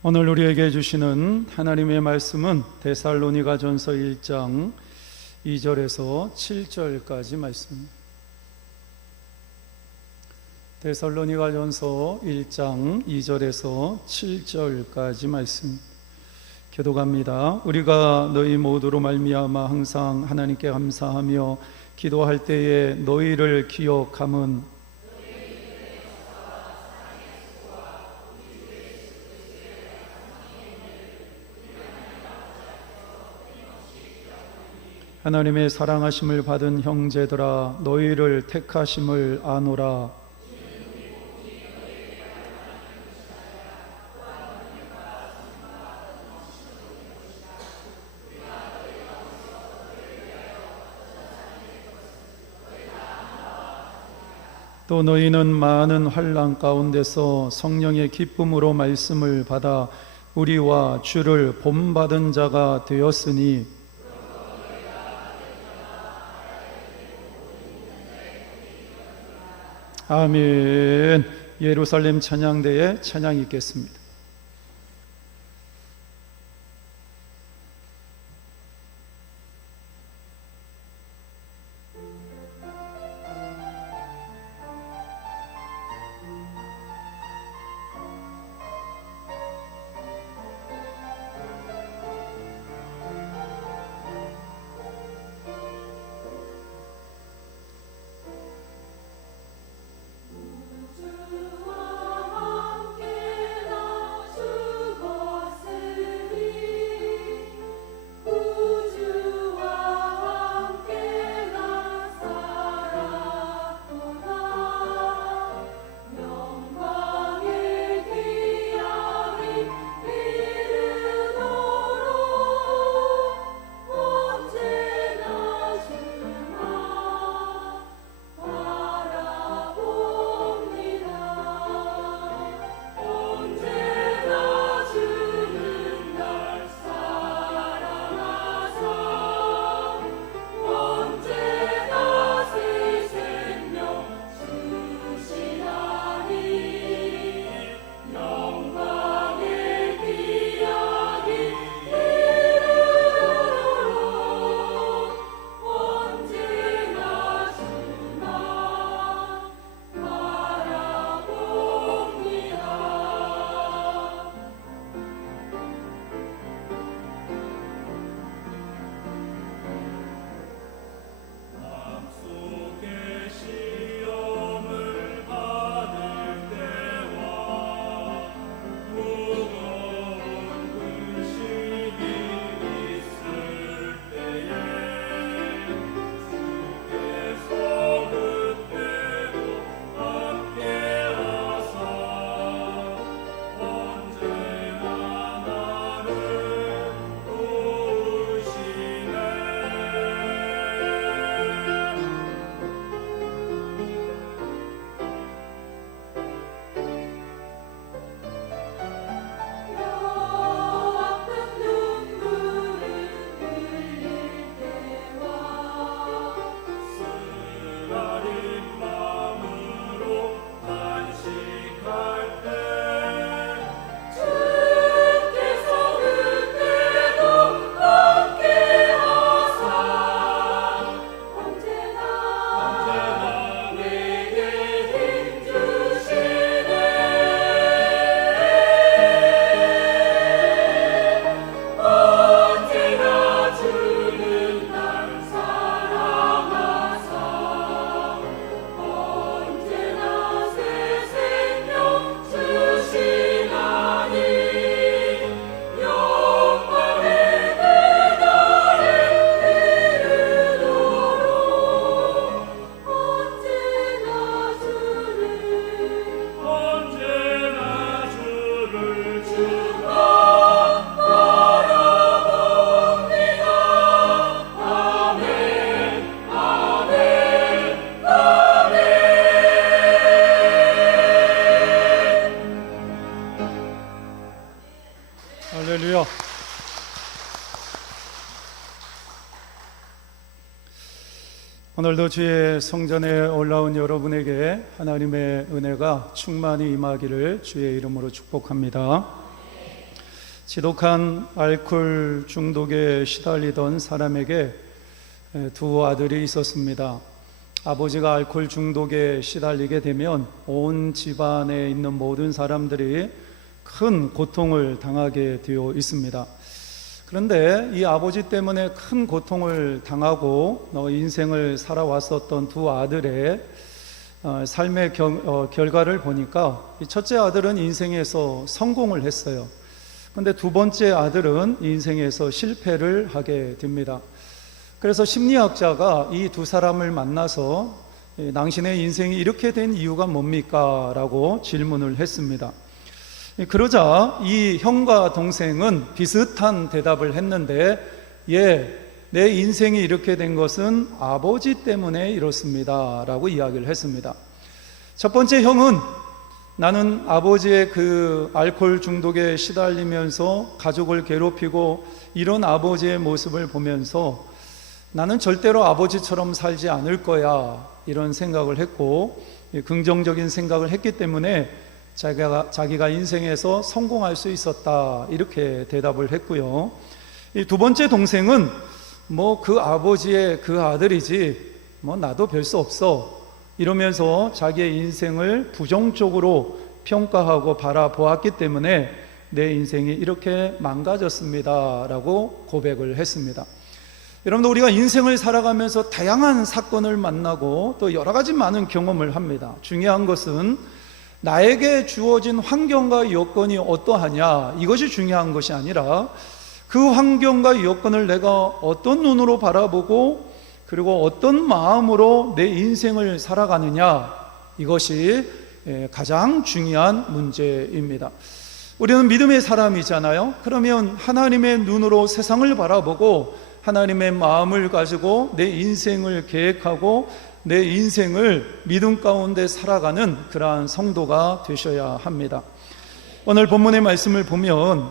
오늘 우리에게 주시는 하나님의 말씀은 데살로니가전서 1장 2절에서 7절까지 말씀입니다. 데살로니가전서 1장 2절에서 7절까지 말씀 교독합니다. 우리가 너희 모두로 말미암아 항상 하나님께 감사하며 기도할 때에 너희를 기억함은 하나님의 사랑하심을 받은 형제들아, 너희를 택하심을 아노라. 또 너희는 많은 환난 가운데서 성령의 기쁨으로 말씀을 받아 우리와 주를 본받은 자가 되었으니 아멘. 예루살렘 찬양대에 찬양이 있겠습니다. 할렐루야. 오늘도 주의 성전에 올라온 여러분에게 하나님의 은혜가 충만히 임하기를 주의 이름으로 축복합니다. 지독한 알코올 중독에 시달리던 사람에게 두 아들이 있었습니다. 아버지가 알코올 중독에 시달리게 되면 온 집안에 있는 모든 사람들이 큰 고통을 당하게 되어 있습니다. 그런데 이 아버지 때문에 큰 고통을 당하고 인생을 살아왔었던 두 아들의 삶의 결과를 보니까 이 첫째 아들은 인생에서 성공을 했어요. 그런데 두 번째 아들은 인생에서 실패를 하게 됩니다. 그래서 심리학자가 이 두 사람을 만나서 당신의 인생이 이렇게 된 이유가 뭡니까? 라고 질문을 했습니다. 그러자 이 형과 동생은 비슷한 대답을 했는데, 내 인생이 이렇게 된 것은 아버지 때문에 이렇습니다 라고 이야기를 했습니다. 첫 번째 형은, 나는 아버지의 그 알코올 중독에 시달리면서 가족을 괴롭히고 이런 아버지의 모습을 보면서 나는 절대로 아버지처럼 살지 않을 거야, 이런 생각을 했고 긍정적인 생각을 했기 때문에 자기가 인생에서 성공할 수 있었다, 이렇게 대답을 했고요. 이 두 번째 동생은 그 아버지의 그 아들이지 나도 별 수 없어, 이러면서 자기의 인생을 부정적으로 평가하고 바라보았기 때문에 내 인생이 이렇게 망가졌습니다 라고 고백을 했습니다. 여러분들, 우리가 인생을 살아가면서 다양한 사건을 만나고 또 여러 가지 많은 경험을 합니다. 중요한 것은 나에게 주어진 환경과 여건이 어떠하냐, 이것이 중요한 것이 아니라 그 환경과 여건을 내가 어떤 눈으로 바라보고 그리고 어떤 마음으로 내 인생을 살아가느냐, 이것이 가장 중요한 문제입니다. 우리는 믿음의 사람이잖아요. 그러면 하나님의 눈으로 세상을 바라보고 하나님의 마음을 가지고 내 인생을 계획하고 내 인생을 믿음 가운데 살아가는 그러한 성도가 되셔야 합니다. 오늘 본문의 말씀을 보면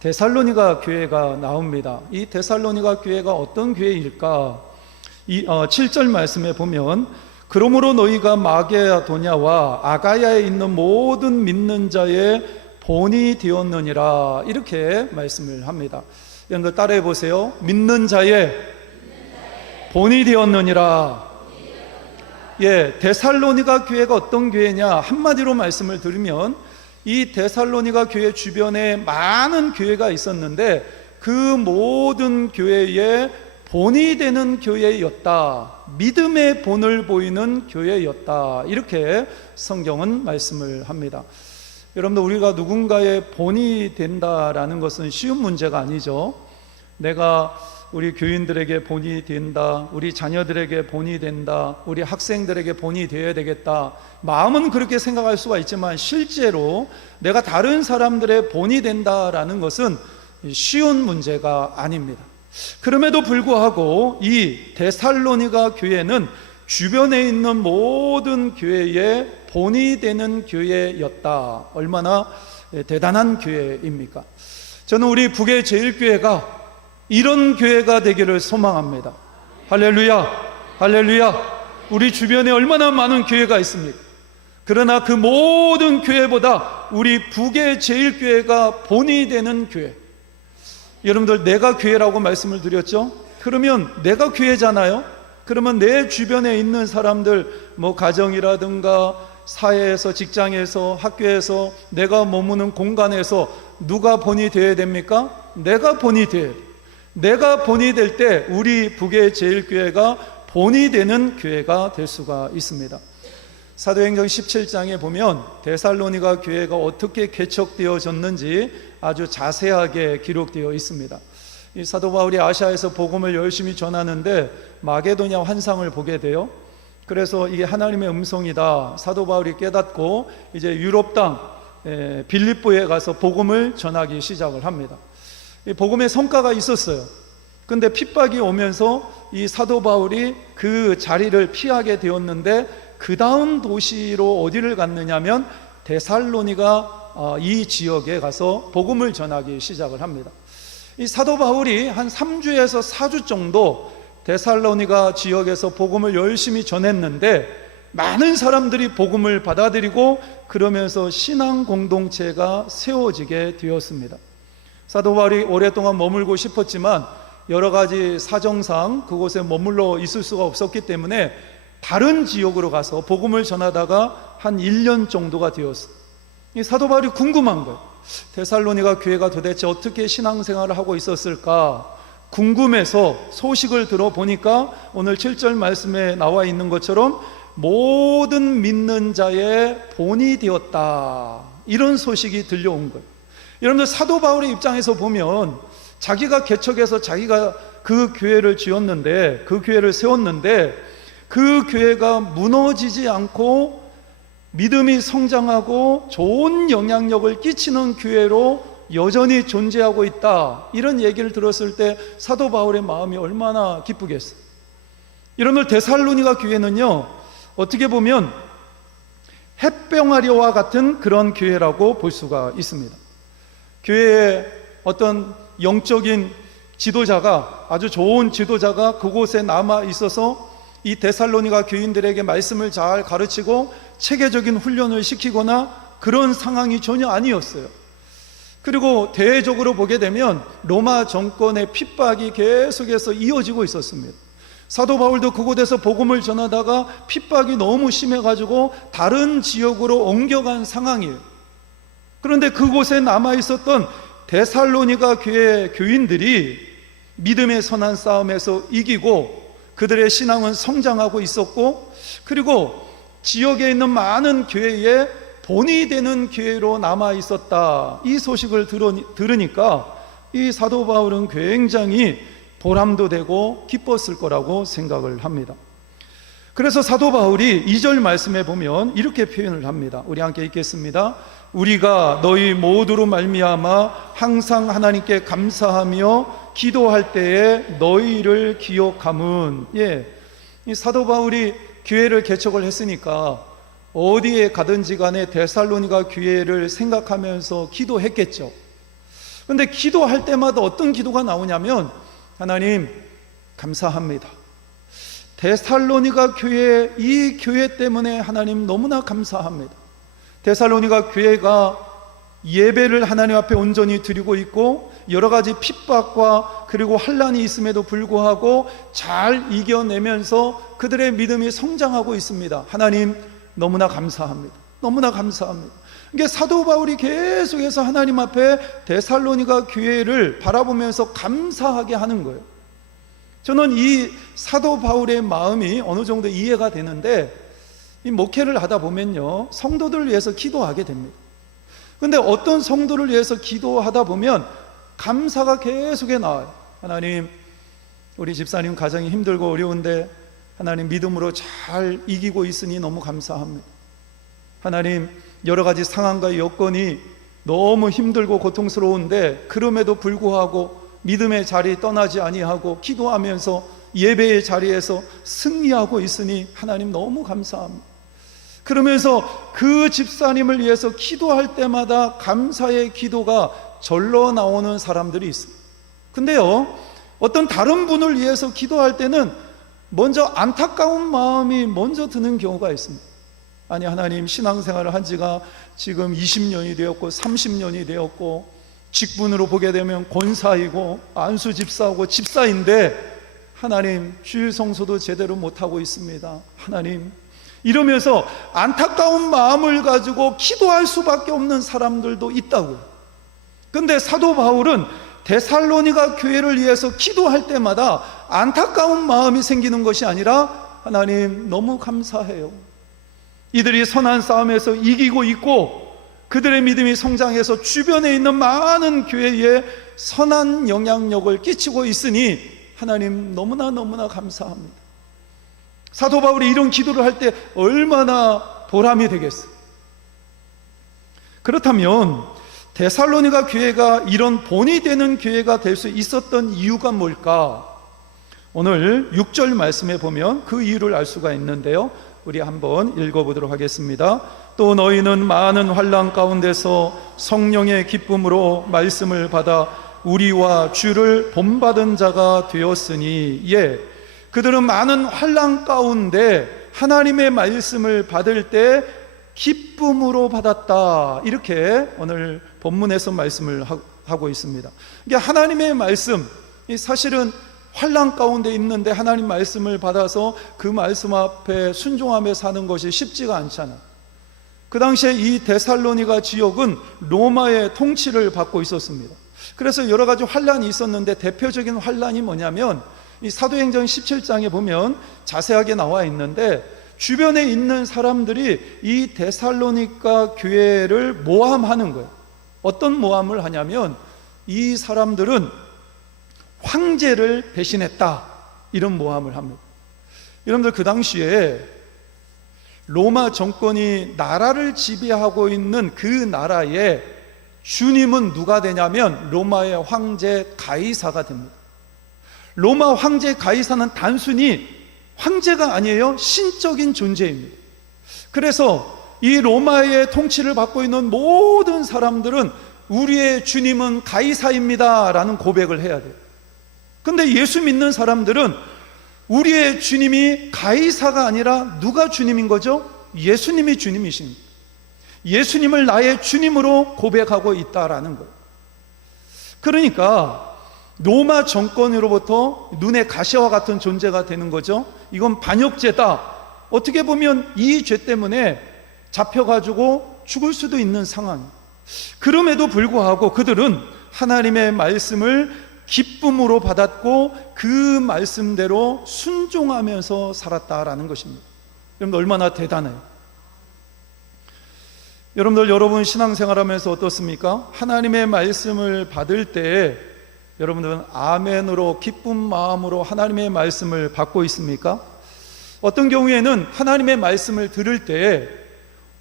데살로니가 교회가 나옵니다. 이 데살로니가 교회가 어떤 교회일까? 7절 말씀에 보면, 그러므로 너희가 마게도냐와 아가야에 있는 모든 믿는 자의 본이 되었느니라, 이렇게 말씀을 합니다. 여러분들 따라해 보세요. 믿는 자의 본이 되었느니라. 데살로니가 교회가 어떤 교회냐, 한마디로 말씀을 드리면 이 데살로니가 교회 주변에 많은 교회가 있었는데 그 모든 교회의 본이 되는 교회였다, 믿음의 본을 보이는 교회였다, 이렇게 성경은 말씀을 합니다. 여러분들, 우리가 누군가의 본이 된다라는 것은 쉬운 문제가 아니죠. 내가 우리 교인들에게 본이 된다, 우리 자녀들에게 본이 된다, 우리 학생들에게 본이 되어야 되겠다, 마음은 그렇게 생각할 수가 있지만 실제로 내가 다른 사람들의 본이 된다라는 것은 쉬운 문제가 아닙니다. 그럼에도 불구하고 이 데살로니가 교회는 주변에 있는 모든 교회의 본이 되는 교회였다. 얼마나 대단한 교회입니까? 저는 우리 북의 제일교회가 이런 교회가 되기를 소망합니다. 할렐루야, 할렐루야. 우리 주변에 얼마나 많은 교회가 있습니까? 그러나 그 모든 교회보다 우리 북의 제일교회가 본이 되는 교회. 여러분들, 내가 교회라고 말씀을 드렸죠? 그러면 내가 교회잖아요? 그러면 내 주변에 있는 사람들, 가정이라든가 사회에서, 직장에서, 학교에서, 내가 머무는 공간에서 누가 본이 되어야 됩니까? 내가 본이 돼야 돼요. 내가 본이 될 때 우리 북의 제일교회가 본이 되는 교회가 될 수가 있습니다. 사도행전 17장에 보면 데살로니가 교회가 어떻게 개척되어졌는지 아주 자세하게 기록되어 있습니다. 이 사도 바울이 아시아에서 복음을 열심히 전하는데 마게도냐 환상을 보게 돼요. 그래서 이게 하나님의 음성이다, 사도 바울이 깨닫고 이제 유럽 땅 빌립보에 가서 복음을 전하기 시작을 합니다. 이 복음의 성과가 있었어요. 근데 핍박이 오면서 이 사도 바울이 그 자리를 피하게 되었는데 그 다음 도시로 어디를 갔느냐면 데살로니가 이 지역에 가서 복음을 전하기 시작을 합니다. 이 사도 바울이 한 3주에서 4주 정도 데살로니가 지역에서 복음을 열심히 전했는데 많은 사람들이 복음을 받아들이고 그러면서 신앙 공동체가 세워지게 되었습니다. 사도 바울이 오랫동안 머물고 싶었지만 여러 가지 사정상 그곳에 머물러 있을 수가 없었기 때문에 다른 지역으로 가서 복음을 전하다가 한 1년 정도가 되었어요. 이 사도 바울이 궁금한 거예요. 데살로니가 교회가 도대체 어떻게 신앙생활을 하고 있었을까 궁금해서 소식을 들어보니까 오늘 7절 말씀에 나와 있는 것처럼 모든 믿는 자의 본이 되었다, 이런 소식이 들려온 거예요. 여러분들, 사도 바울의 입장에서 보면 자기가 개척해서 자기가 그 교회를 지었는데, 그 교회를 세웠는데 그 교회가 무너지지 않고 믿음이 성장하고 좋은 영향력을 끼치는 교회로 여전히 존재하고 있다, 이런 얘기를 들었을 때 사도 바울의 마음이 얼마나 기쁘겠어요. 여러분들, 데살로니가 교회는요, 어떻게 보면 햇병아리와 같은 그런 교회라고 볼 수가 있습니다. 교회에 어떤 영적인 지도자가, 아주 좋은 지도자가 그곳에 남아 있어서 이 데살로니가 교인들에게 말씀을 잘 가르치고 체계적인 훈련을 시키거나 그런 상황이 전혀 아니었어요. 그리고 대외적으로 보게 되면 로마 정권의 핍박이 계속해서 이어지고 있었습니다. 사도 바울도 그곳에서 복음을 전하다가 핍박이 너무 심해가지고 다른 지역으로 옮겨간 상황이에요. 그런데 그곳에 남아있었던 데살로니가 교회 교인들이 믿음의 선한 싸움에서 이기고 그들의 신앙은 성장하고 있었고, 그리고 지역에 있는 많은 교회에 본이 되는 교회로 남아있었다, 이 소식을 들으니까 이 사도 바울은 굉장히 보람도 되고 기뻤을 거라고 생각을 합니다. 그래서 사도 바울이 2절 말씀에 보면 이렇게 표현을 합니다. 우리 함께 읽겠습니다. 우리가 너희 모두로 말미암아 항상 하나님께 감사하며 기도할 때에 너희를 기억함은, 이 사도 바울이 교회를 개척을 했으니까 어디에 가든지 간에 데살로니가 교회를 생각하면서 기도했겠죠. 그런데 기도할 때마다 어떤 기도가 나오냐면, 하나님 감사합니다. 데살로니가 교회, 이 교회 때문에 하나님 너무나 감사합니다. 데살로니가 교회가 예배를 하나님 앞에 온전히 드리고 있고 여러 가지 핍박과 그리고 환난이 있음에도 불구하고 잘 이겨내면서 그들의 믿음이 성장하고 있습니다. 하나님 너무나 감사합니다. 너무나 감사합니다. 이게 사도 바울이 계속해서 하나님 앞에 데살로니가 교회를 바라보면서 감사하게 하는 거예요. 저는 이 사도 바울의 마음이 어느 정도 이해가 되는데, 이 목회를 하다 보면요, 성도들을 위해서 기도하게 됩니다. 그런데 어떤 성도를 위해서 기도하다 보면 감사가 계속에 나와요. 하나님, 우리 집사님 가정이 힘들고 어려운데 하나님 믿음으로 잘 이기고 있으니 너무 감사합니다. 하나님, 여러 가지 상황과 여건이 너무 힘들고 고통스러운데 그럼에도 불구하고 믿음의 자리 떠나지 아니하고 기도하면서 예배의 자리에서 승리하고 있으니 하나님 너무 감사합니다. 그러면서 그 집사님을 위해서 기도할 때마다 감사의 기도가 절로 나오는 사람들이 있어요. 근데요, 어떤 다른 분을 위해서 기도할 때는 먼저 안타까운 마음이 먼저 드는 경우가 있습니다. 아니, 하나님, 신앙생활을 한 지가 지금 20년이 되었고 30년이 되었고 직분으로 보게 되면 권사이고 안수 집사하고 집사인데 하나님, 주일 성소도 제대로 못하고 있습니다. 하나님, 이러면서 안타까운 마음을 가지고 기도할 수밖에 없는 사람들도 있다고요. 근데 사도 바울은 데살로니가 교회를 위해서 기도할 때마다 안타까운 마음이 생기는 것이 아니라, 하나님 너무 감사해요. 이들이 선한 싸움에서 이기고 있고 그들의 믿음이 성장해서 주변에 있는 많은 교회에 선한 영향력을 끼치고 있으니 하나님 너무나 감사합니다. 사도 바울이 이런 기도를 할 때 얼마나 보람이 되겠어요. 그렇다면 데살로니가 교회가 이런 본이 되는 교회가 될 수 있었던 이유가 뭘까? 오늘 6절 말씀에 보면 그 이유를 알 수가 있는데요, 우리 한번 읽어보도록 하겠습니다. 또 너희는 많은 환난 가운데서 성령의 기쁨으로 말씀을 받아 우리와 주를 본받은 자가 되었으니, 그들은 많은 환난 가운데 하나님의 말씀을 받을 때 기쁨으로 받았다, 이렇게 오늘 본문에서 말씀을 하고 있습니다. 이게 하나님의 말씀, 사실은 환난 가운데 있는데 하나님 말씀을 받아서 그 말씀 앞에 순종하며 사는 것이 쉽지가 않잖아요. 그 당시에 이 데살로니가 지역은 로마의 통치를 받고 있었습니다. 그래서 여러 가지 환난이 있었는데 대표적인 환난이 뭐냐면 이 사도행전 17장에 보면 자세하게 나와 있는데, 주변에 있는 사람들이 이 데살로니가 교회를 모함하는 거예요. 어떤 모함을 하냐면 이 사람들은 황제를 배신했다, 이런 모함을 합니다. 여러분들, 그 당시에 로마 정권이 나라를 지배하고 있는 그 나라의 주님은 누가 되냐면 로마의 황제 가이사가 됩니다. 로마 황제 가이사는 단순히 황제가 아니에요. 신적인 존재입니다. 그래서 이 로마의 통치를 받고 있는 모든 사람들은 우리의 주님은 가이사입니다 라는 고백을 해야 돼요. 근데 예수 믿는 사람들은 우리의 주님이 가이사가 아니라 누가 주님인 거죠? 예수님이 주님이십니다. 예수님을 나의 주님으로 고백하고 있다라는 거예요. 그러니까 로마 정권으로부터 눈의 가시와 같은 존재가 되는 거죠. 이건 반역죄다. 어떻게 보면 이 죄 때문에 잡혀가지고 죽을 수도 있는 상황. 그럼에도 불구하고 그들은 하나님의 말씀을 기쁨으로 받았고 그 말씀대로 순종하면서 살았다라는 것입니다. 여러분들, 얼마나 대단해요. 여러분 신앙생활하면서 어떻습니까? 하나님의 말씀을 받을 때 여러분들은 아멘으로 기쁜 마음으로 하나님의 말씀을 받고 있습니까? 어떤 경우에는 하나님의 말씀을 들을 때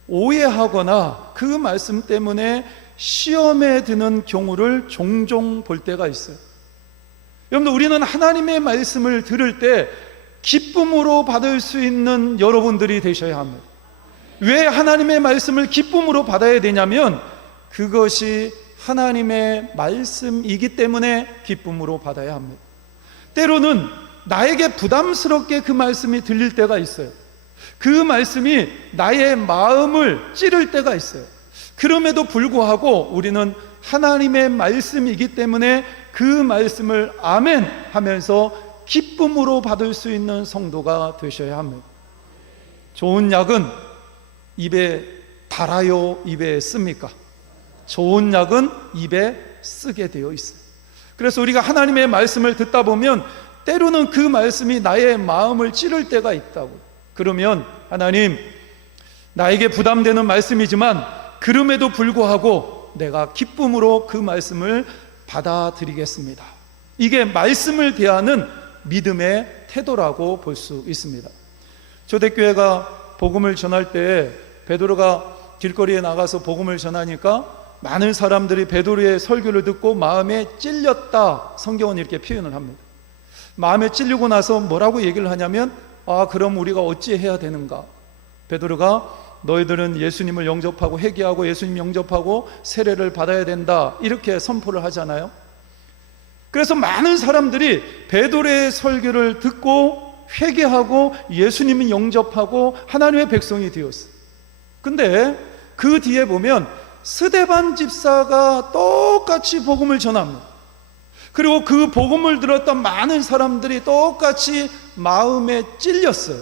오해하거나 그 말씀 때문에 시험에 드는 경우를 종종 볼 때가 있어요. 여러분들, 우리는 하나님의 말씀을 들을 때 기쁨으로 받을 수 있는 여러분들이 되셔야 합니다. 왜 하나님의 말씀을 기쁨으로 받아야 되냐면 그것이 하나님의 말씀이기 때문에 기쁨으로 받아야 합니다. 때로는 나에게 부담스럽게 그 말씀이 들릴 때가 있어요. 그 말씀이 나의 마음을 찌를 때가 있어요. 그럼에도 불구하고 우리는 하나님의 말씀이기 때문에 그 말씀을 아멘 하면서 기쁨으로 받을 수 있는 성도가 되셔야 합니다. 좋은 약은 입에 달아요, 입에 씁니까? 좋은 약은 입에 쓰게 되어 있어요. 그래서 우리가 하나님의 말씀을 듣다 보면 때로는 그 말씀이 나의 마음을 찌를 때가 있다고. 그러면 하나님, 나에게 부담되는 말씀이지만 그럼에도 불구하고 내가 기쁨으로 그 말씀을 받아들이겠습니다. 이게 말씀을 대하는 믿음의 태도라고 볼 수 있습니다. 초대교회가 복음을 전할 때 베드로가 길거리에 나가서 복음을 전하니까 많은 사람들이 베드로의 설교를 듣고 마음에 찔렸다, 성경은 이렇게 표현을 합니다. 마음에 찔리고 나서 뭐라고 얘기를 하냐면, 그럼 우리가 어찌해야 되는가? 베드로가 너희들은 예수님을 영접하고 회개하고 예수님 영접하고 세례를 받아야 된다, 이렇게 선포를 하잖아요. 그래서 많은 사람들이 베드로의 설교를 듣고 회개하고 예수님을 영접하고 하나님의 백성이 되었어요. 근데 그 뒤에 보면 스데반 집사가 똑같이 복음을 전합니다. 그리고 그 복음을 들었던 많은 사람들이 똑같이 마음에 찔렸어요.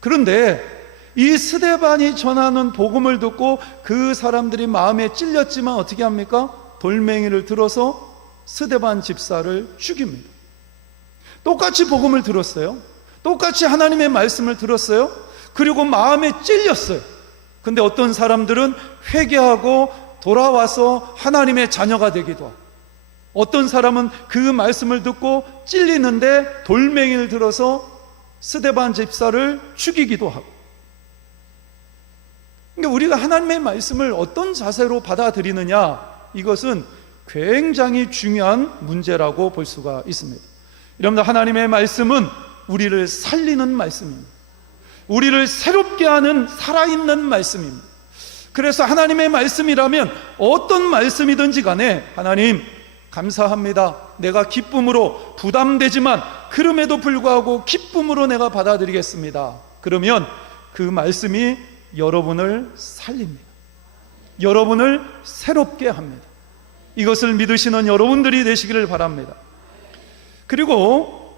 그런데 이 스데반이 전하는 복음을 듣고 그 사람들이 마음에 찔렸지만 어떻게 합니까? 돌멩이를 들어서 스데반 집사를 죽입니다. 똑같이 복음을 들었어요. 똑같이 하나님의 말씀을 들었어요. 그리고 마음에 찔렸어요. 근데 어떤 사람들은 회개하고 돌아와서 하나님의 자녀가 되기도 하고, 어떤 사람은 그 말씀을 듣고 찔리는데 돌멩이를 들어서 스데반 집사를 죽이기도 하고. 그러니까 우리가 하나님의 말씀을 어떤 자세로 받아들이느냐, 이것은 굉장히 중요한 문제라고 볼 수가 있습니다. 여러분들, 하나님의 말씀은 우리를 살리는 말씀입니다. 우리를 새롭게 하는 살아있는 말씀입니다. 그래서 하나님의 말씀이라면 어떤 말씀이든지 간에 하나님 감사합니다, 내가 기쁨으로, 부담되지만 그럼에도 불구하고 기쁨으로 내가 받아들이겠습니다. 그러면 그 말씀이 여러분을 살립니다. 여러분을 새롭게 합니다. 이것을 믿으시는 여러분들이 되시기를 바랍니다. 그리고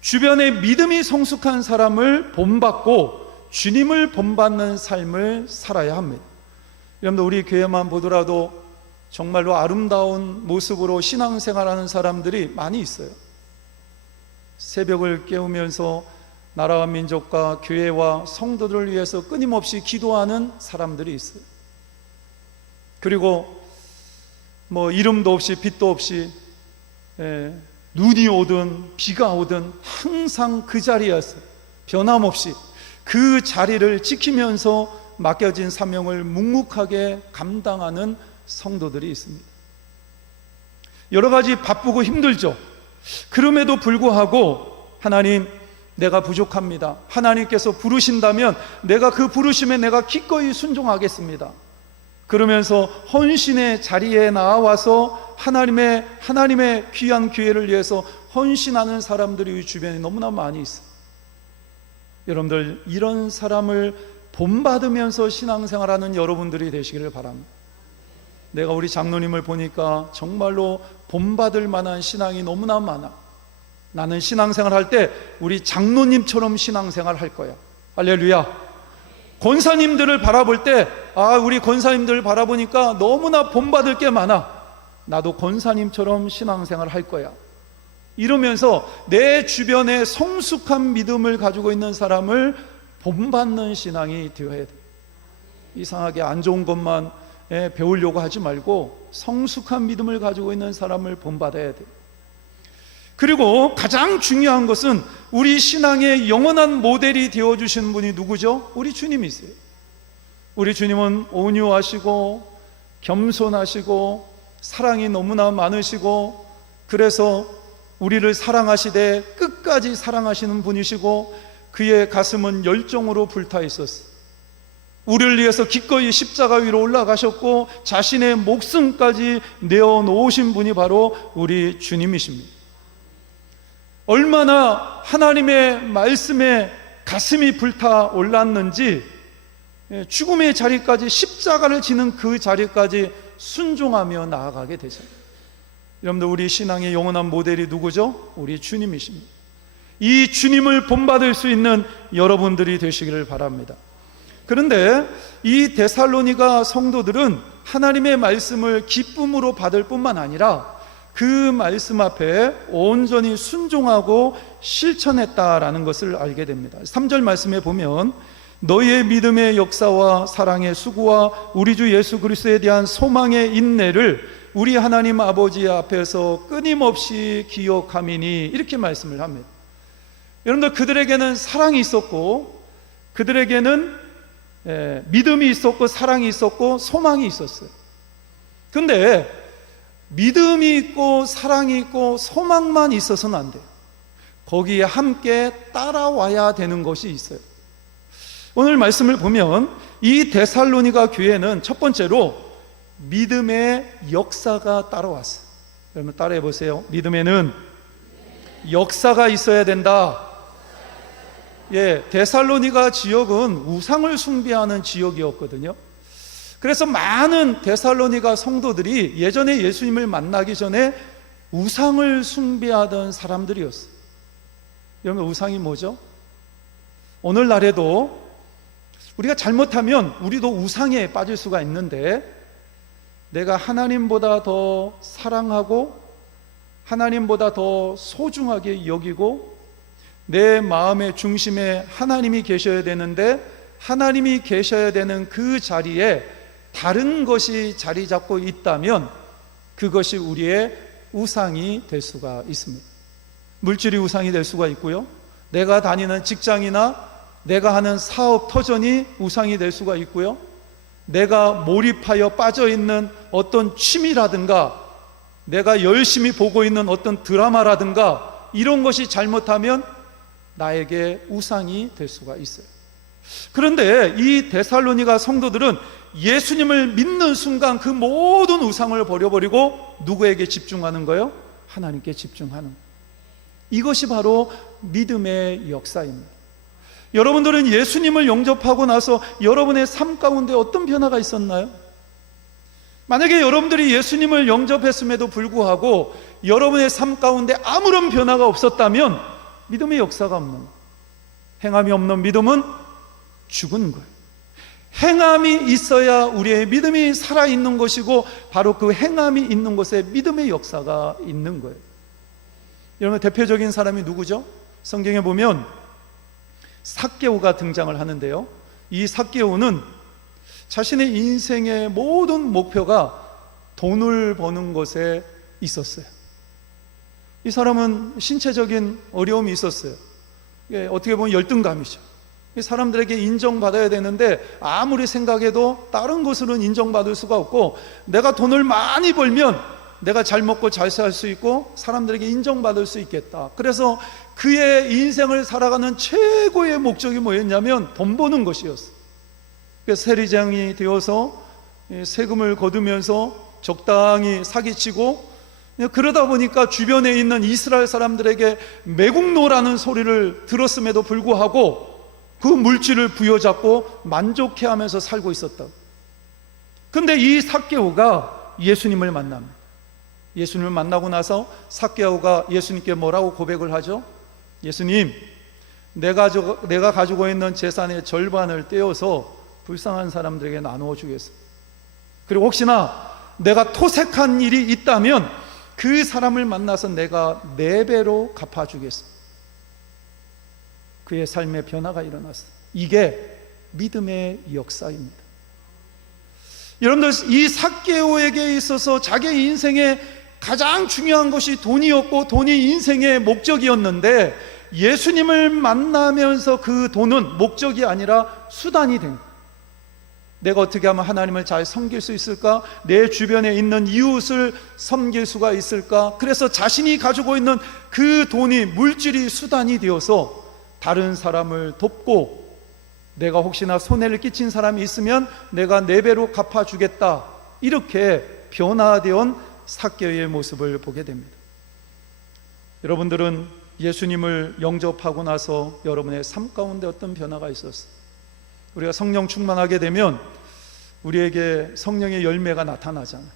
주변에 믿음이 성숙한 사람을 본받고 주님을 본받는 삶을 살아야 합니다. 여러분들, 우리 교회만 보더라도 정말로 아름다운 모습으로 신앙생활하는 사람들이 많이 있어요. 새벽을 깨우면서 나라와 민족과 교회와 성도들을 위해서 끊임없이 기도하는 사람들이 있어요. 그리고 이름도 없이 빛도 없이 눈이 오든 비가 오든 항상 그 자리에서 변함없이 그 자리를 지키면서 맡겨진 사명을 묵묵하게 감당하는 성도들이 있습니다. 여러 가지 바쁘고 힘들죠. 그럼에도 불구하고 하나님, 내가 부족합니다. 하나님께서 부르신다면 내가 그 부르심에 내가 기꺼이 순종하겠습니다. 그러면서 헌신의 자리에 나와서 하나님의 귀한 교회를 위해서 헌신하는 사람들이 우리 주변에 너무나 많이 있어요. 여러분들, 이런 사람을 본받으면서 신앙생활하는 여러분들이 되시기를 바랍니다. 내가 우리 장로님을 보니까 정말로 본받을 만한 신앙이 너무나 많아. 나는 신앙생활 할 때 우리 장로님처럼 신앙생활 할 거야. 할렐루야. 권사님들을 바라볼 때 우리 권사님들을 바라보니까 너무나 본받을 게 많아. 나도 권사님처럼 신앙생활 할 거야. 이러면서 내 주변에 성숙한 믿음을 가지고 있는 사람을 본받는 신앙이 되어야 돼. 이상하게 안 좋은 것만 배우려고 하지 말고 성숙한 믿음을 가지고 있는 사람을 본받아야 돼. 그리고 가장 중요한 것은 우리 신앙의 영원한 모델이 되어주시는 분이 누구죠? 우리 주님이세요. 우리 주님은 온유하시고 겸손하시고 사랑이 너무나 많으시고, 그래서 우리를 사랑하시되 끝까지 사랑하시는 분이시고, 그의 가슴은 열정으로 불타 있었어요. 우리를 위해서 기꺼이 십자가 위로 올라가셨고 자신의 목숨까지 내어놓으신 분이 바로 우리 주님이십니다. 얼마나 하나님의 말씀에 가슴이 불타 올랐는지 죽음의 자리까지, 십자가를 지는 그 자리까지 순종하며 나아가게 되잖아요. 여러분들, 우리 신앙의 영원한 모델이 누구죠? 우리 주님이십니다. 이 주님을 본받을 수 있는 여러분들이 되시기를 바랍니다. 그런데 이 데살로니가 성도들은 하나님의 말씀을 기쁨으로 받을 뿐만 아니라 그 말씀 앞에 온전히 순종하고 실천했다라는 것을 알게 됩니다. 3절 말씀에 보면 너희의 믿음의 역사와 사랑의 수고와 우리 주 예수 그리스도에 대한 소망의 인내를 우리 하나님 아버지 앞에서 끊임없이 기억함이니, 이렇게 말씀을 합니다. 여러분들, 그들에게는 사랑이 있었고, 그들에게는 믿음이 있었고, 사랑이 있었고, 소망이 있었어요. 근데 믿음이 있고 사랑이 있고 소망만 있어서는 안 돼요. 거기에 함께 따라와야 되는 것이 있어요. 오늘 말씀을 보면 이 데살로니가 교회는 첫 번째로 믿음의 역사가 따라왔어요. 여러분 따라해 보세요. 믿음에는 역사가 있어야 된다. 데살로니가 지역은 우상을 숭배하는 지역이었거든요. 그래서 많은 데살로니가 성도들이 예전에 예수님을 만나기 전에 우상을 숭배하던 사람들이었어요. 여러분, 우상이 뭐죠? 오늘날에도 우리가 잘못하면 우리도 우상에 빠질 수가 있는데, 내가 하나님보다 더 사랑하고 하나님보다 더 소중하게 여기고 내 마음의 중심에 하나님이 계셔야 되는데, 하나님이 계셔야 되는 그 자리에 다른 것이 자리 잡고 있다면 그것이 우리의 우상이 될 수가 있습니다. 물질이 우상이 될 수가 있고요, 내가 다니는 직장이나 내가 하는 사업 터전이 우상이 될 수가 있고요, 내가 몰입하여 빠져있는 어떤 취미라든가 내가 열심히 보고 있는 어떤 드라마라든가 이런 것이 잘못하면 나에게 우상이 될 수가 있어요. 그런데 이 데살로니가 성도들은 예수님을 믿는 순간 그 모든 우상을 버려버리고 누구에게 집중하는 거예요? 하나님께 집중하는 거예요. 이것이 바로 믿음의 역사입니다. 여러분들은 예수님을 영접하고 나서 여러분의 삶 가운데 어떤 변화가 있었나요? 만약에 여러분들이 예수님을 영접했음에도 불구하고 여러분의 삶 가운데 아무런 변화가 없었다면 믿음의 역사가 없는 거예요. 행함이 없는 믿음은 죽은 거예요. 행함이 있어야 우리의 믿음이 살아있는 것이고, 바로 그 행함이 있는 곳에 믿음의 역사가 있는 거예요. 여러분, 대표적인 사람이 누구죠? 성경에 보면 삭개오가 등장을 하는데요, 이 삭개오는 자신의 인생의 모든 목표가 돈을 버는 것에 있었어요. 이 사람은 신체적인 어려움이 있었어요. 어떻게 보면 열등감이죠. 사람들에게 인정받아야 되는데 아무리 생각해도 다른 것으로는 인정받을 수가 없고, 내가 돈을 많이 벌면 내가 잘 먹고 잘 살 수 있고 사람들에게 인정받을 수 있겠다. 그래서 그의 인생을 살아가는 최고의 목적이 뭐였냐면 돈 버는 것이었어요. 그래서 세리장이 되어서 세금을 거두면서 적당히 사기치고, 그러다 보니까 주변에 있는 이스라엘 사람들에게 매국노라는 소리를 들었음에도 불구하고 그 물질을 부여잡고 만족해하면서 살고 있었다. 그런데 이 삭개오가 예수님을 만납니다. 예수님을 만나고 나서 삭개오가 예수님께 뭐라고 고백을 하죠? 예수님, 내가 가지고 있는 재산의 절반을 떼어서 불쌍한 사람들에게 나누어 주겠습니다. 그리고 혹시나 내가 토색한 일이 있다면 그 사람을 만나서 내가 4배로 갚아주겠습니다. 그의 삶의 변화가 일어났어요. 이게 믿음의 역사입니다. 여러분들, 이 삭개오에게 있어서 자기의 인생의 가장 중요한 것이 돈이었고, 돈이 인생의 목적이었는데, 예수님을 만나면서 그 돈은 목적이 아니라 수단이 된 거예요. 내가 어떻게 하면 하나님을 잘 섬길 수 있을까? 내 주변에 있는 이웃을 섬길 수가 있을까? 그래서 자신이 가지고 있는 그 돈이, 물질이 수단이 되어서 다른 사람을 돕고, 내가 혹시나 손해를 끼친 사람이 있으면 내가 4배로 갚아주겠다, 이렇게 변화되어 삭개오의 모습을 보게 됩니다. 여러분들은 예수님을 영접하고 나서 여러분의 삶 가운데 어떤 변화가 있었어요? 우리가 성령 충만하게 되면 우리에게 성령의 열매가 나타나잖아요.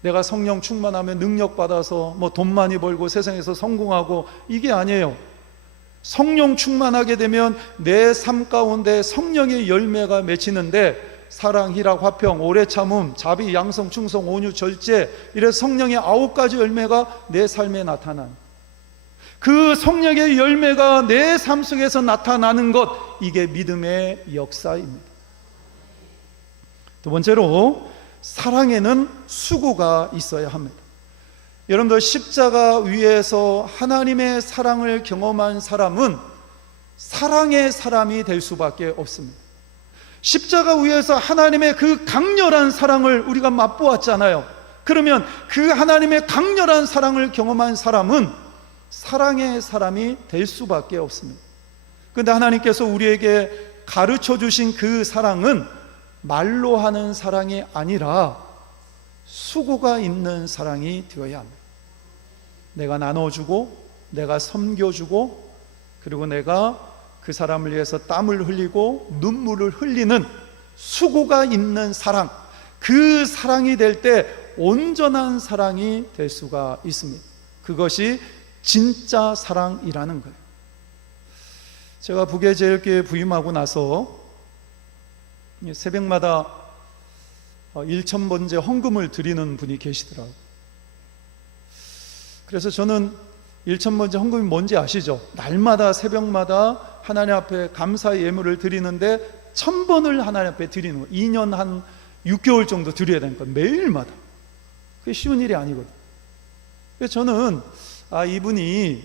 내가 성령 충만하면 능력 받아서 돈 많이 벌고 세상에서 성공하고, 이게 아니에요. 성령 충만하게 되면 내 삶 가운데 성령의 열매가 맺히는데, 사랑, 희락, 화평, 오래 참음, 자비, 양성, 충성, 온유, 절제, 이래서 성령의 9가지 열매가 내 삶에 나타난, 그 성령의 열매가 내 삶 속에서 나타나는 것, 이게 믿음의 역사입니다. 두 번째로, 사랑에는 수고가 있어야 합니다. 여러분들, 십자가 위에서 하나님의 사랑을 경험한 사람은 사랑의 사람이 될 수밖에 없습니다. 십자가 위에서 하나님의 그 강렬한 사랑을 우리가 맛보았잖아요. 그러면 그 하나님의 강렬한 사랑을 경험한 사람은 사랑의 사람이 될 수밖에 없습니다. 그런데 하나님께서 우리에게 가르쳐 주신 그 사랑은 말로 하는 사랑이 아니라 수고가 있는 사랑이 되어야 합니다. 내가 나눠주고, 내가 섬겨주고, 그리고 내가 그 사람을 위해서 땀을 흘리고 눈물을 흘리는 수고가 있는 사랑, 그 사랑이 될 때 온전한 사랑이 될 수가 있습니다. 그것이 진짜 사랑이라는 거예요. 제가 북예제일교회 부임하고 나서 새벽마다 1,000번째 헌금을 드리는 분이 계시더라고요. 그래서 저는 1,000번째 헌금이 뭔지 아시죠? 날마다 새벽마다 하나님 앞에 감사의 예물을 드리는데 1,000번을 하나님 앞에 드리는 거예요. 2년 한 6개월 정도 드려야 되니까 매일마다. 그게 쉬운 일이 아니거든요. 그래서 저는 이분이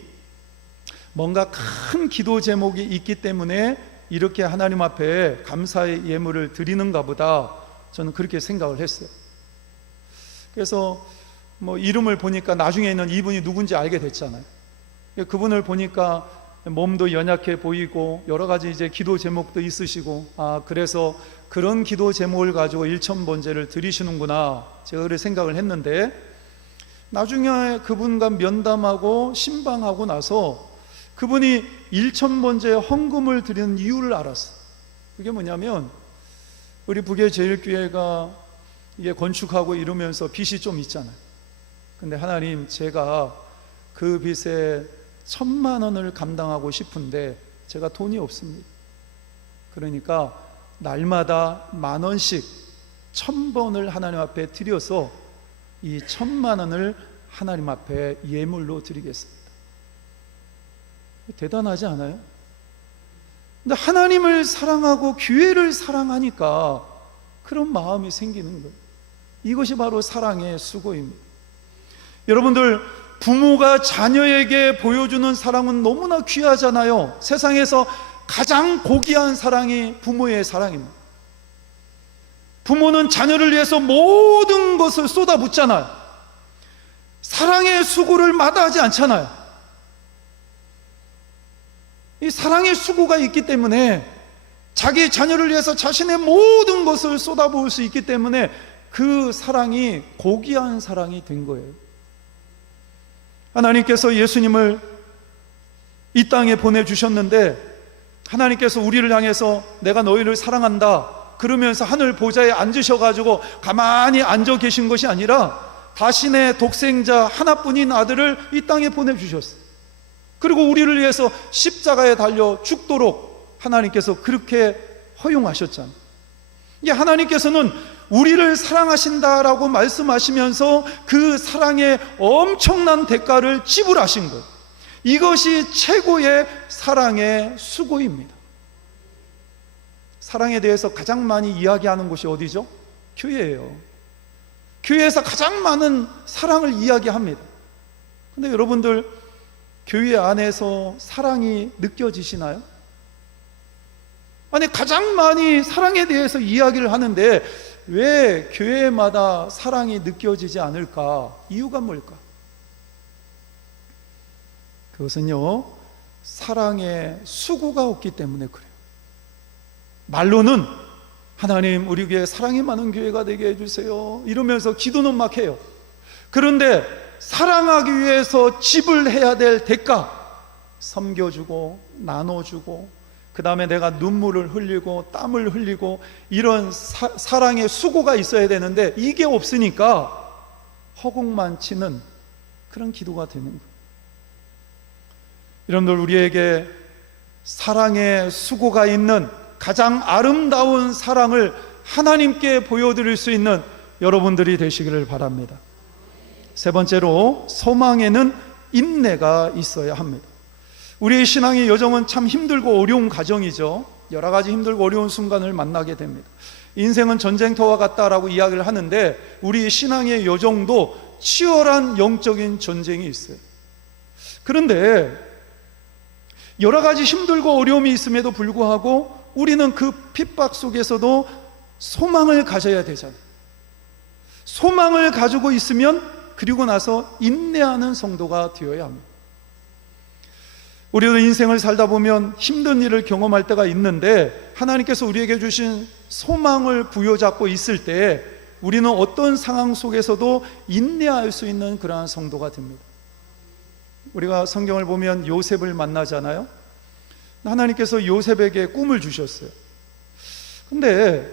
뭔가 큰 기도 제목이 있기 때문에 이렇게 하나님 앞에 감사의 예물을 드리는가 보다, 저는 그렇게 생각을 했어요. 그래서 이름을 보니까 나중에는 이분이 누군지 알게 됐잖아요. 그분을 보니까 몸도 연약해 보이고 여러 가지 이제 기도 제목도 있으시고, 그래서 그런 기도 제목을 가지고 1,000번제를 드리시는구나, 제가 그렇게 생각을 했는데, 나중에 그분과 면담하고 신방하고 나서 그분이 1,000번제 헌금을 드리는 이유를 알았어요. 그게 뭐냐면, 우리 북예제일교회가 이게 건축하고 이러면서 빚이 좀 있잖아요. 근데 하나님, 제가 그 빚에 1,000만 원을 감당하고 싶은데 제가 돈이 없습니다. 그러니까 날마다 10,000원씩 1,000번을 하나님 앞에 드려서 이 1,000만 원을 하나님 앞에 예물로 드리겠습니다. 대단하지 않아요? 근데 하나님을 사랑하고 교회를 사랑하니까 그런 마음이 생기는 거예요. 이것이 바로 사랑의 수고입니다. 여러분들, 부모가 자녀에게 보여주는 사랑은 너무나 귀하잖아요. 세상에서 가장 고귀한 사랑이 부모의 사랑입니다. 부모는 자녀를 위해서 모든 것을 쏟아붓잖아요. 사랑의 수고를 마다하지 않잖아요. 이 사랑의 수고가 있기 때문에 자기 자녀를 위해서 자신의 모든 것을 쏟아부을 수 있기 때문에 그 사랑이 고귀한 사랑이 된 거예요. 하나님께서 예수님을 이 땅에 보내주셨는데, 하나님께서 우리를 향해서 내가 너희를 사랑한다 그러면서 하늘 보좌에 앉으셔가지고 가만히 앉아 계신 것이 아니라 자신의 독생자 하나뿐인 아들을 이 땅에 보내주셨어요. 그리고 우리를 위해서 십자가에 달려 죽도록 하나님께서 그렇게 허용하셨잖아요. 이게 하나님께서는 우리를 사랑하신다라고 말씀하시면서 그 사랑의 엄청난 대가를 지불하신 것, 이것이 최고의 사랑의 수고입니다. 사랑에 대해서 가장 많이 이야기하는 곳이 어디죠? 교회예요. 교회에서 가장 많은 사랑을 이야기합니다. 근데 여러분들, 교회 안에서 사랑이 느껴지시나요? 아니, 가장 많이 사랑에 대해서 이야기를 하는데 왜 교회마다 사랑이 느껴지지 않을까? 이유가 뭘까? 그것은요, 사랑의 수고가 없기 때문에 그래요. 말로는 하나님, 우리 교회 사랑이 많은 교회가 되게 해주세요 이러면서 기도는 막 해요. 그런데 사랑하기 위해서 지불해야 될 대가, 섬겨주고 나눠주고 그 다음에 내가 눈물을 흘리고 땀을 흘리고 이런 사랑의 수고가 있어야 되는데 이게 없으니까 허공만 치는 그런 기도가 되는 거예요. 여러분들, 우리에게 사랑의 수고가 있는 가장 아름다운 사랑을 하나님께 보여드릴 수 있는 여러분들이 되시기를 바랍니다. 세 번째로, 소망에는 인내가 있어야 합니다. 우리의 신앙의 여정은 참 힘들고 어려운 과정이죠. 여러 가지 힘들고 어려운 순간을 만나게 됩니다. 인생은 전쟁터와 같다라고 이야기를 하는데 우리 신앙의 여정도 치열한 영적인 전쟁이 있어요. 그런데 여러 가지 힘들고 어려움이 있음에도 불구하고 우리는 그 핍박 속에서도 소망을 가져야 되잖아요. 소망을 가지고 있으면 그리고 나서 인내하는 성도가 되어야 합니다. 우리도 인생을 살다 보면 힘든 일을 경험할 때가 있는데 하나님께서 우리에게 주신 소망을 부여잡고 있을 때 우리는 어떤 상황 속에서도 인내할 수 있는 그러한 성도가 됩니다. 우리가 성경을 보면 요셉을 만나잖아요. 하나님께서 요셉에게 꿈을 주셨어요. 근데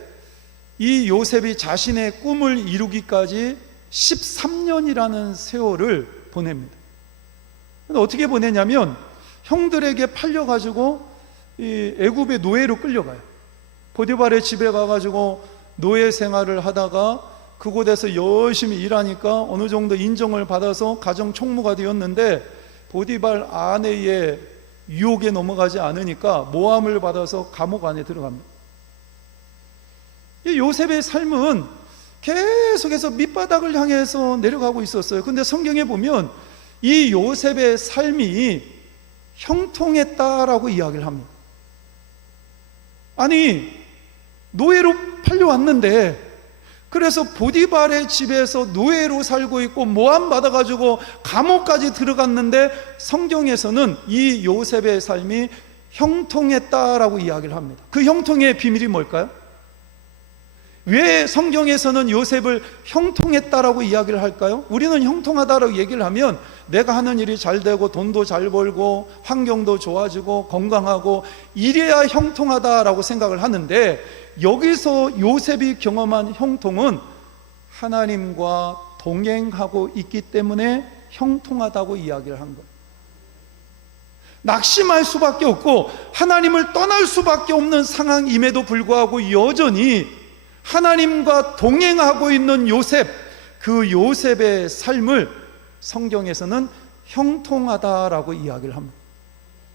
이 요셉이 자신의 꿈을 이루기까지 13년이라는 세월을 보냅니다. 근데 어떻게 보내냐면 형들에게 팔려가지고 이 애굽의 노예로 끌려가요. 보디발의 집에 가가지고 노예 생활을 하다가 그곳에서 열심히 일하니까 어느 정도 인정을 받아서 가정 총무가 되었는데 보디발 아내의 유혹에 넘어가지 않으니까 모함을 받아서 감옥 안에 들어갑니다. 이 요셉의 삶은 계속해서 밑바닥을 향해서 내려가고 있었어요. 근데 성경에 보면 이 요셉의 삶이 형통했다라고 이야기를 합니다. 아니, 노예로 팔려왔는데 그래서 보디발의 집에서 노예로 살고 있고 모함 받아가지고 감옥까지 들어갔는데 성경에서는 이 요셉의 삶이 형통했다라고 이야기를 합니다. 그 형통의 비밀이 뭘까요? 왜 성경에서는 요셉을 형통했다라고 이야기를 할까요? 우리는 형통하다라고 얘기를 하면 내가 하는 일이 잘 되고 돈도 잘 벌고 환경도 좋아지고 건강하고 이래야 형통하다라고 생각을 하는데 여기서 요셉이 경험한 형통은 하나님과 동행하고 있기 때문에 형통하다고 이야기를 한 거예요. 낙심할 수밖에 없고 하나님을 떠날 수밖에 없는 상황임에도 불구하고 여전히 하나님과 동행하고 있는 요셉, 그 요셉의 삶을 성경에서는 형통하다라고 이야기를 합니다.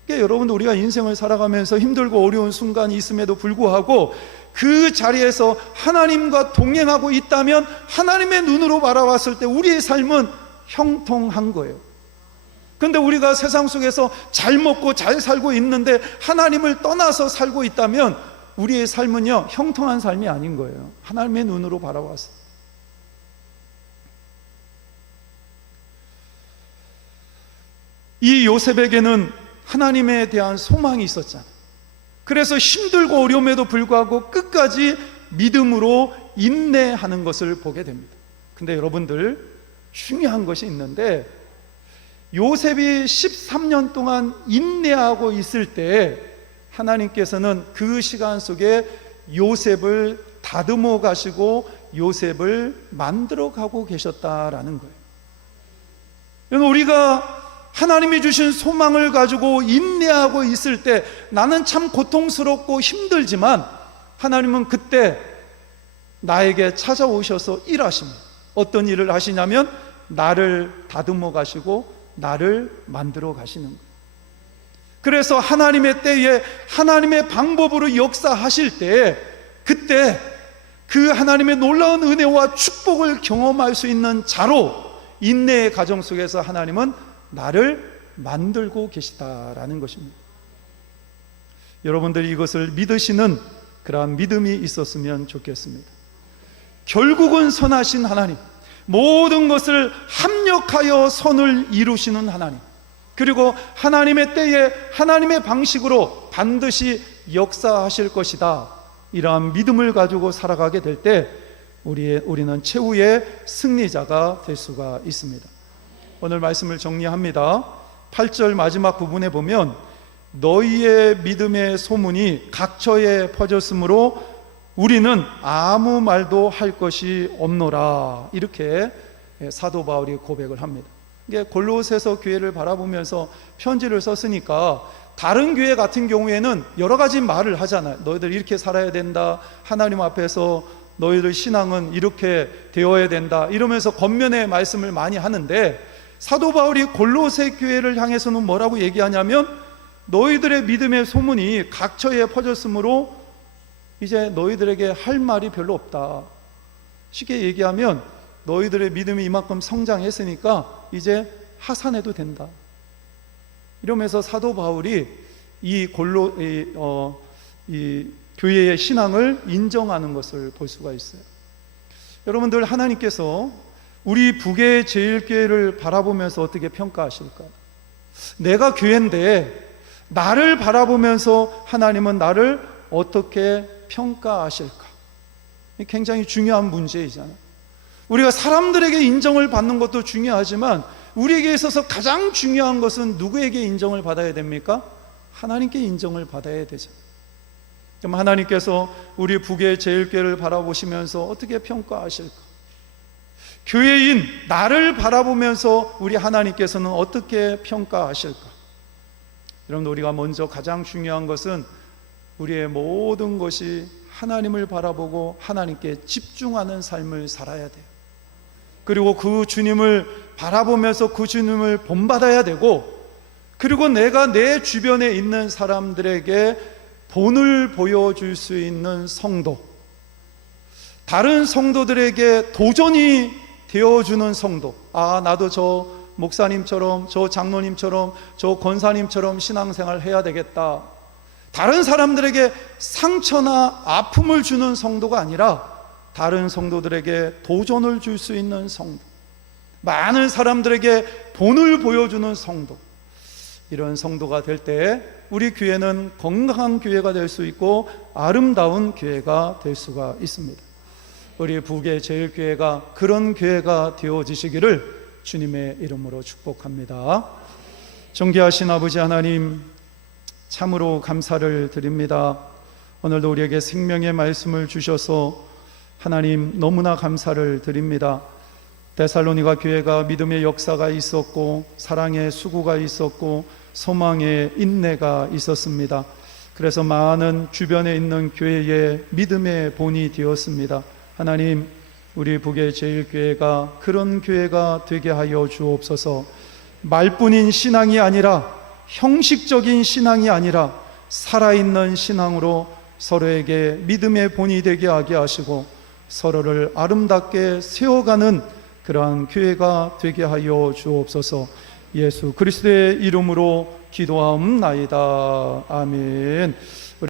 그러니까 여러분, 우리가 인생을 살아가면서 힘들고 어려운 순간이 있음에도 불구하고 그 자리에서 하나님과 동행하고 있다면 하나님의 눈으로 바라봤을 때 우리의 삶은 형통한 거예요. 그런데 우리가 세상 속에서 잘 먹고 잘 살고 있는데 하나님을 떠나서 살고 있다면 우리의 삶은요, 형통한 삶이 아닌 거예요. 하나님의 눈으로 바라봤어요. 이 요셉에게는 하나님에 대한 소망이 있었잖아요. 그래서 힘들고 어려움에도 불구하고 끝까지 믿음으로 인내하는 것을 보게 됩니다. 근데 여러분들, 중요한 것이 있는데 요셉이 13년 동안 인내하고 있을 때 하나님께서는 그 시간 속에 요셉을 다듬어 가시고 요셉을 만들어 가고 계셨다라는 거예요. 우리가 하나님이 주신 소망을 가지고 인내하고 있을 때 나는 참 고통스럽고 힘들지만 하나님은 그때 나에게 찾아오셔서 일하십니다. 어떤 일을 하시냐면 나를 다듬어 가시고 나를 만들어 가시는 거예요. 그래서 하나님의 때에 하나님의 방법으로 역사하실 때 그때 그 하나님의 놀라운 은혜와 축복을 경험할 수 있는 자로 인내의 과정 속에서 하나님은 나를 만들고 계시다라는 것입니다. 여러분들이 이것을 믿으시는 그러한 믿음이 있었으면 좋겠습니다. 결국은 선하신 하나님, 모든 것을 합력하여 선을 이루시는 하나님, 그리고 하나님의 때에 하나님의 방식으로 반드시 역사하실 것이다, 이러한 믿음을 가지고 살아가게 될 때 우리는 최후의 승리자가 될 수가 있습니다. 오늘 말씀을 정리합니다. 8절 마지막 부분에 보면 너희의 믿음의 소문이 각처에 퍼졌으므로 우리는 아무 말도 할 것이 없노라, 이렇게 사도 바울이 고백을 합니다. 이게 골로새서 교회를 바라보면서 편지를 썼으니까 다른 교회 같은 경우에는 여러 가지 말을 하잖아요. 너희들 이렇게 살아야 된다, 하나님 앞에서 너희들 신앙은 이렇게 되어야 된다, 이러면서 겉면의 말씀을 많이 하는데 사도 바울이 골로새 교회를 향해서는 뭐라고 얘기하냐면 너희들의 믿음의 소문이 각처에 퍼졌으므로 이제 너희들에게 할 말이 별로 없다. 쉽게 얘기하면 너희들의 믿음이 이만큼 성장했으니까 이제 하산해도 된다. 이러면서 사도 바울이 이 교회의 신앙을 인정하는 것을 볼 수가 있어요. 여러분들, 하나님께서 우리 북의 제일교회를 바라보면서 어떻게 평가하실까? 내가 교회인데 나를 바라보면서 하나님은 나를 어떻게 평가하실까? 굉장히 중요한 문제이잖아요. 우리가 사람들에게 인정을 받는 것도 중요하지만 우리에게 있어서 가장 중요한 것은 누구에게 인정을 받아야 됩니까? 하나님께 인정을 받아야 되죠. 그럼 하나님께서 우리 북의 제일교회를 바라보시면서 어떻게 평가하실까? 교회인 나를 바라보면서 우리 하나님께서는 어떻게 평가하실까? 여러분, 우리가 먼저 가장 중요한 것은 우리의 모든 것이 하나님을 바라보고 하나님께 집중하는 삶을 살아야 돼요. 그리고 그 주님을 바라보면서 그 주님을 본받아야 되고, 그리고 내가 내 주변에 있는 사람들에게 본을 보여줄 수 있는 성도, 다른 성도들에게 도전이 되어주는 성도, 나도 저 목사님처럼, 저 장로님처럼, 저 권사님처럼 신앙생활 해야 되겠다. 다른 사람들에게 상처나 아픔을 주는 성도가 아니라 다른 성도들에게 도전을 줄 수 있는 성도, 많은 사람들에게 본을 보여주는 성도, 이런 성도가 될 때 우리 교회는 건강한 교회가 될 수 있고 아름다운 교회가 될 수가 있습니다. 우리 북의 제일교회가 그런 교회가 되어지시기를 주님의 이름으로 축복합니다. 존귀하신 아버지 하나님, 참으로 감사를 드립니다. 오늘도 우리에게 생명의 말씀을 주셔서 하나님 너무나 감사를 드립니다. 데살로니가 교회가 믿음의 역사가 있었고 사랑의 수고가 있었고 소망의 인내가 있었습니다. 그래서 많은 주변에 있는 교회의 믿음의 본이 되었습니다. 하나님, 우리 북의 제일교회가 그런 교회가 되게 하여 주옵소서. 말뿐인 신앙이 아니라, 형식적인 신앙이 아니라 살아있는 신앙으로 서로에게 믿음의 본이 되게 하게 하시고 서로를 아름답게 세워가는 그러한 교회가 되게 하여 주옵소서. 예수 그리스도의 이름으로 기도하옵나이다. 아멘.